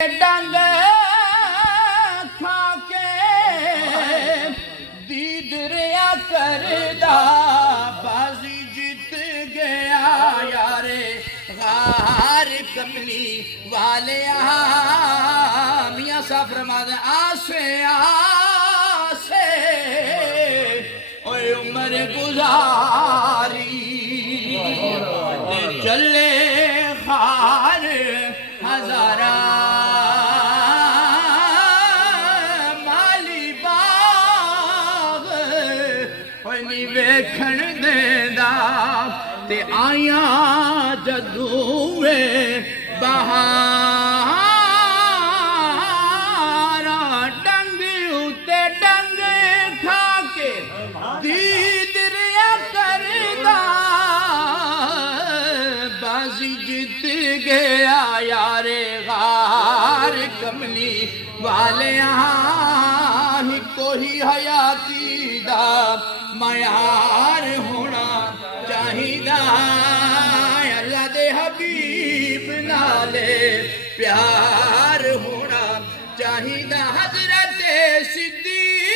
डंग खा के दीदरिया करदा बाजी जीत गया यारे गार कमली वाले मियां साहब फरमाते आसे आसे ओए उम्र गुजारी चले खार हजारा माली बाग नी वेखण देंदा ते आया जदूए बहारा डंग उते डंग खा के दीदरिया करदा बाजी जीत गया यारे गार कमली वाले ही कोई हयाती दा मयार होना चाहिदा अल्लाह दे हबीब नाले प्यार होना चाहिदा हजरत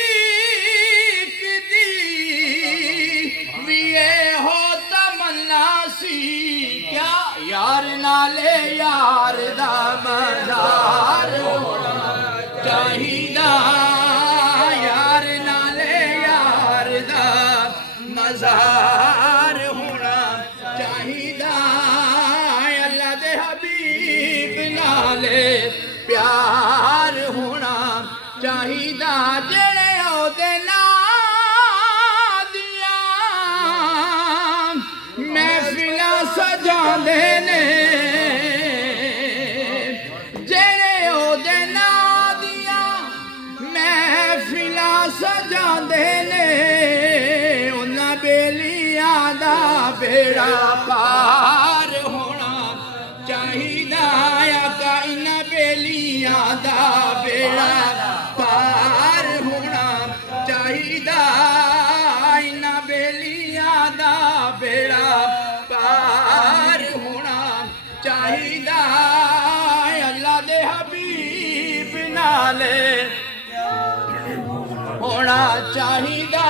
सिद्दीक दी विए हो तमन्ना सी क्या यार नाले यार दा मजार होना चाहिदा यार नाले यार दा मजार होना चाहिदा अल्लाह दे हबीब नाले प्यार होना चाहिदा जेड़े ओदे नाम दिया महफिलां सजांदे ने जेड़े ओदे नाम दिया महफिलां सजांदे ने उन्हां बेलियां दा बेड़ा पार होना चाहिदा आका इन्हां बेलियां दा बेड़ा पार होना चाहिदा इन्हां बेलियां दा बेड़ा पार होना चाहिदा अल्लाह दे हबीब नाले होना चाहिदा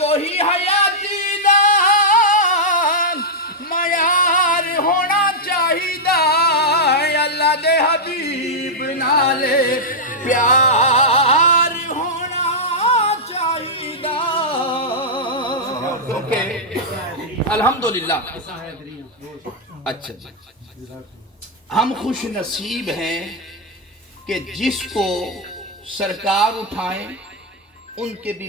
कोई हयाती दा मयार होना चाहिदा अल्लाह दे हबीब नाले प्यार होना चाहिदा क्योंकि अल्हम्दुलिल्लाह अच्छा हम खुश नसीब हैं कि जिसको सरकार उठाएं उनके भी